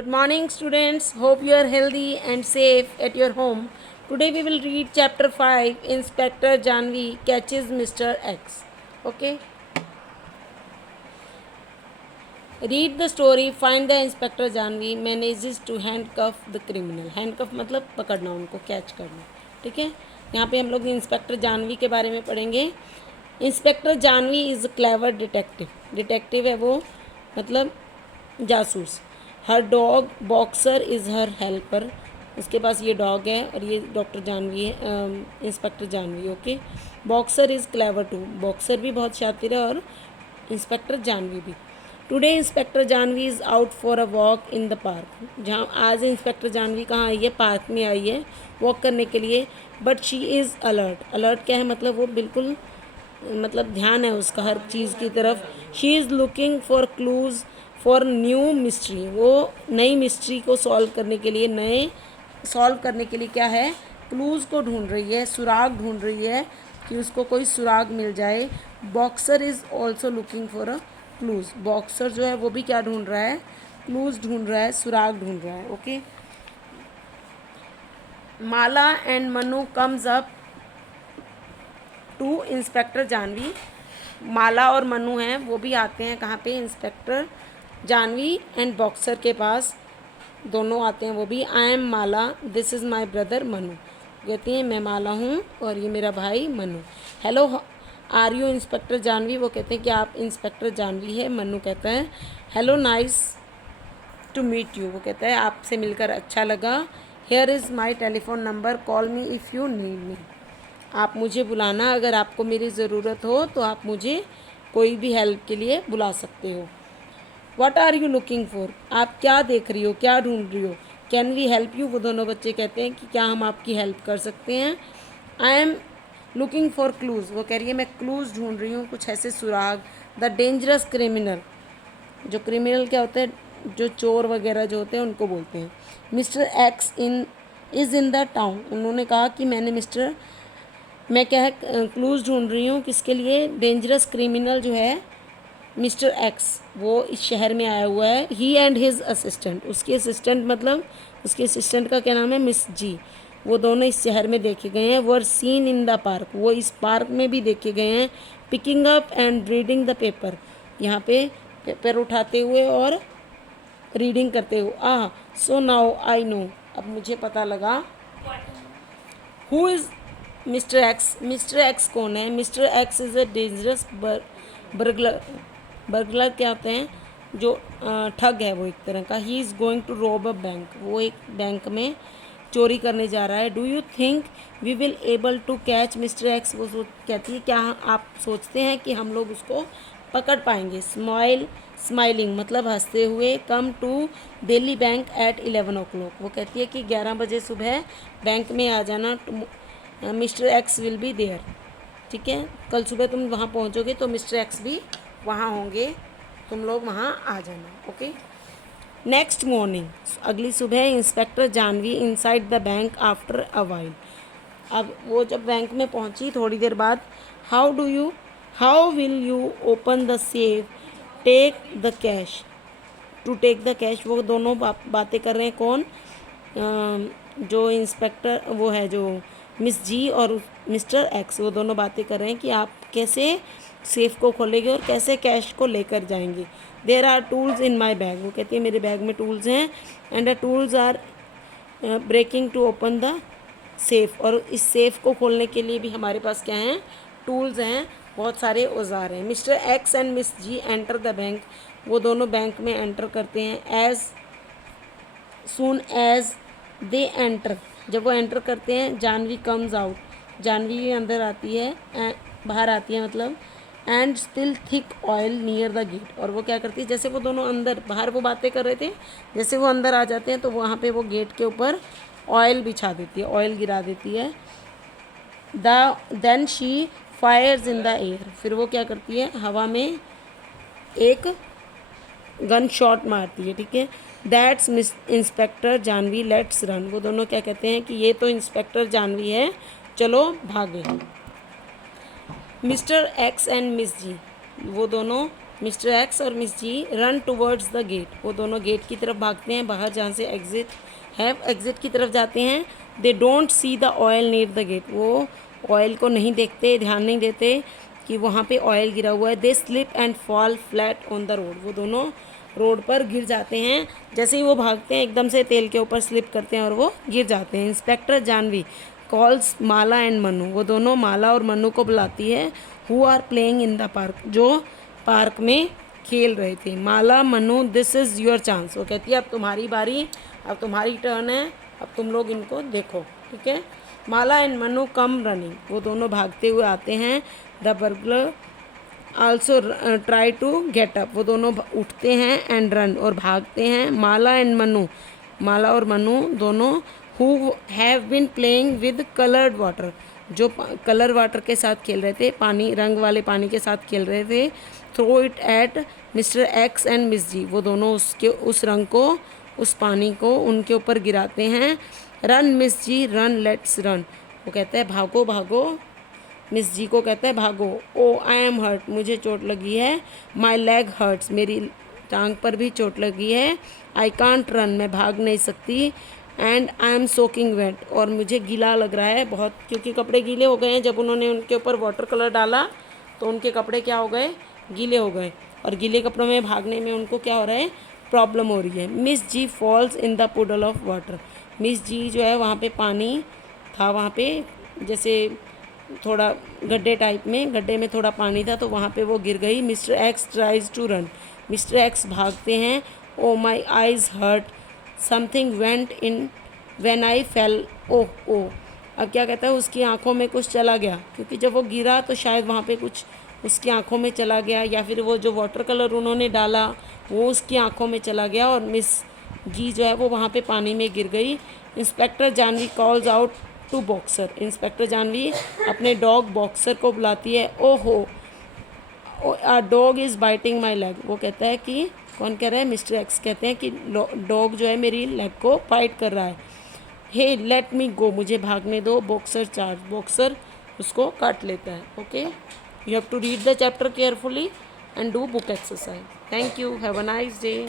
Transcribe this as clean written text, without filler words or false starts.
Good morning, students. Hope you are healthy and safe at your home. Today we will read chapter 5. Inspector Janvi catches Mr. X. Okay. Read the story. Find the Inspector Janvi manages to handcuff the criminal. Handcuff मतलब पकड़ना, उनको catch करना. ठीक है. यहाँ पे हम लोग इंस्पेक्टर जानवी के बारे में पढ़ेंगे. Inspector Janvi is clever detective. Detective है वो, मतलब जासूस. Her dog boxer is her helper. उसके पास ये डॉग है और ये डॉक्टर जानवी है, inspector Janvi. Okay. Boxer is clever too. Boxer भी बहुत शातिर है और इंस्पेक्टर जानवी भी. Today inspector Janvi is out for a walk in the park. जहाँ आज इंस्पेक्टर जानवी कहाँ आई है? पार्क में आई है वॉक करने के लिए. But she is alert. Alert क्या है? मतलब वो बिल्कुल, मतलब ध्यान है उसका हर चीज़ की तरफ. She is looking for clues for new mystery. वो नई मिस्ट्री को सॉल्व करने के लिए क्या है? क्लूज़ को ढूंढ रही है, सुराग ढूंढ रही है कि उसको कोई सुराग मिल जाए. Boxer is also looking for a clues. Boxer जो है वो भी क्या ढूंढ रहा है? क्लूज़ ढूंढ रहा है, सुराग ढूंढ रहा है. Okay. Mala and Manu comes up to inspector Janvi. Mala और मनु हैं वो भी आते हैं कहाँ पे? इंस्पेक्टर जानवी एंड बॉक्सर के पास. दोनों आते हैं वो भी. I am Mala, this is my brother Manu. कहती हैं मैं माला हूँ और ये मेरा भाई Manu. Hello are you inspector Janvi. वो कहते हैं कि आप इंस्पेक्टर जानवी है. मनु कहता है hello nice to meet you. वो कहता है आपसे मिलकर अच्छा लगा. Here is my telephone number, call me if you need me. आप मुझे बुलाना अगर आपको मेरी ज़रूरत हो, तो आप मुझे कोई भी हेल्प के लिए बुला सकते हो. What are you looking for. आप क्या देख रही हो, क्या ढूंढ रही हो? Can we help you. वो दोनों बच्चे कहते हैं कि क्या हम आपकी हेल्प कर सकते हैं. I am looking for clues. वो कह रही है मैं क्लूज़ ढूंढ रही हूँ, कुछ ऐसे सुराग. The dangerous criminal. जो क्रिमिनल क्या होते हैं? जो चोर वगैरह जो होते हैं उनको बोलते हैं. Mister x is in the town. उन्होंने कहा कि मैं क्या है, क्लूज़ ढूंढ रही हूँ. किसके लिए? डेंजरस क्रिमिनल जो है मिस्टर एक्स, वो इस शहर में आया हुआ है. ही एंड हिज असिस्टेंट. उसके असिस्टेंट मतलब उसके असिस्टेंट का क्या नाम है? Miss G. वो दोनों इस शहर में देखे गए हैं. Were seen in the park. वो इस पार्क में भी देखे गए हैं. Picking up and reading the paper. यहाँ पे पेपर उठाते हुए और रीडिंग करते हुए. So now I know. अब मुझे पता लगा. Who is mister x. Mister x कौन है? Mister x is a dangerous burglar. Burglar क्या होते हैं? जो ठग है वो एक तरह का. He is going to rob a bank. वो एक बैंक में चोरी करने जा रहा है. Do you think we will able to catch mister X. वो कहती है क्या आप सोचते हैं कि हम लोग उसको पकड़ पाएंगे? स्माइलिंग मतलब हंसते हुए. Come to Delhi bank at 11 o'clock. वो कहती है कि 11 बजे सुबह बैंक में आ जाना. Mister X will be there. ठीक है, कल सुबह तुम वहाँ पहुँचोगे तो मिस्टर एक्स भी वहाँ होंगे. तुम लोग वहाँ आ जाना. ओके. Next morning. अगली सुबह inspector Janvi inside the bank after a while. अब वो जब बैंक में पहुँची थोड़ी देर बाद. How will you open the safe take the cash. To take the cash. वो दोनों बातें कर रहे हैं. कौन? जो इंस्पेक्टर वो है जो मिस जी और मिस्टर एक्स, वो दोनों बातें कर रहे हैं कि आप कैसे सेफ को खोलेंगे और कैसे कैश को लेकर जाएंगे. There are tools in my bag. वो कहती है मेरे बैग में टूल्स हैं. And the tools are breaking to open the safe. और इस सेफ को खोलने के लिए भी हमारे पास क्या हैं? टूल्स हैं, बहुत सारे औजार हैं. Mister X and miss G enter the bank. वो दोनों बैंक में एंटर करते हैं. As soon as they enter. जब वो एंटर करते हैं जानवी कम्स आउट. जानवी अंदर आती है, बाहर आती है मतलब. And still thick oil near the gate. और वो क्या करती है? जैसे वो दोनों अंदर, बाहर वो बातें कर रहे थे, जैसे वो अंदर आ जाते हैं तो वहाँ पे वो गेट के ऊपर ऑयल बिछा देती है, ऑयल गिरा देती है. Then she fires in the air. फिर वो क्या करती है? हवा में एक गन शॉट मारती है. ठीक है. That's miss inspector Janvi, let's run. वो दोनों क्या कहते हैं कि ये तो इंस्पेक्टर जानवी है, चलो भागे. Mister X and miss G, वो दोनों मिस्टर एक्स और miss G run towards the gate, वो दोनों गेट की तरफ भागते हैं, बाहर जहाँ से एग्जिट है, एग्जिट की तरफ जाते हैं। They don't see the oil near the gate, वो ऑयल को नहीं देखते, ध्यान नहीं देते कि वहाँ पे ऑयल गिरा हुआ है। They slip and fall flat on the road, वो दोनों रोड पर गिर जाते हैं। जैसे ही वो भागते हैं एकदम से तेल के ऊपर स्लिप करते हैं और वो गिर जाते हैं। Inspector Jahnavi calls Mala and Manu, वो दोनों माला और मनु को बुलाती है। Who are playing in the park, जो पार्क में खेल रहे थे। Mala Manu this is your chance, वो कहती है अब तुम्हारी बारी, अब तुम्हारी टर्न है, अब तुम लोग इनको देखो, ठीक है। Mala and Manu come running, वो दोनों भागते हुए आते हैं। The burglar also try to get up, वो दोनों उठते हैं एंड रन, और भागते हैं। माला एंड मनु, माला और मनु दोनों who have been playing with coloured water, जो कलर वाटर के साथ खेल रहे थे, पानी रंग वाले पानी के साथ खेल रहे थे। Throw it at mister X and miss G, वो दोनों उसके उस रंग को, उस पानी को उनके ऊपर गिराते हैं। Run miss G run let's run, वो कहता है भागो भागो, मिस जी को कहता है भागो। ओ आई एम हर्ट, मुझे चोट लगी है। माई लेग हर्ट्स, मेरी टांग पर भी चोट लगी है। आई कांट रन, मैं भाग नहीं सकती। And I am soaking wet, और मुझे गीला लग रहा है बहुत, क्योंकि कपड़े गीले हो गए हैं। जब उन्होंने उनके ऊपर वाटर कलर डाला तो उनके कपड़े क्या हो गए, गीले हो गए, और गीले कपड़ों में भागने में उनको क्या हो रहा है, प्रॉब्लम हो रही है। Miss G falls in the puddle of water, miss G जो है वहाँ पे पानी था, वहाँ पे जैसे थोड़ा गड्ढे टाइप में, गड्ढे में थोड़ा पानी था तो वहाँ पे वो गिर गई। Mister X tries to run, mister X भागते हैं। Oh my eyes hurt, something went in when I fell, oh oh, अब क्या कहता है, उसकी आंखों में कुछ चला गया, क्योंकि जब वो गिरा तो शायद वहाँ पे कुछ उसकी आंखों में चला गया, या फिर वो जो वाटर कलर उन्होंने डाला वो उसकी आंखों में चला गया, और मिस जी जो है वो वहाँ पे पानी में गिर गई। Inspector Jahnavi calls out to Boxer, inspector Jahnavi अपने डॉग बॉक्सर को बुलाती है। ओहो, a dog is biting my leg, वो कहता है कि, कौन कह रहा है, मिस्टर एक्स कहते हैं कि डॉग जो है मेरी लेग को बाइट कर रहा है। हे लेट मी गो, मुझे भागने दो। बॉक्सर चार्ज, बॉक्सर उसको काट लेता है। Okay, you have to read the chapter carefully and do book exercise. Thank you, have a nice day.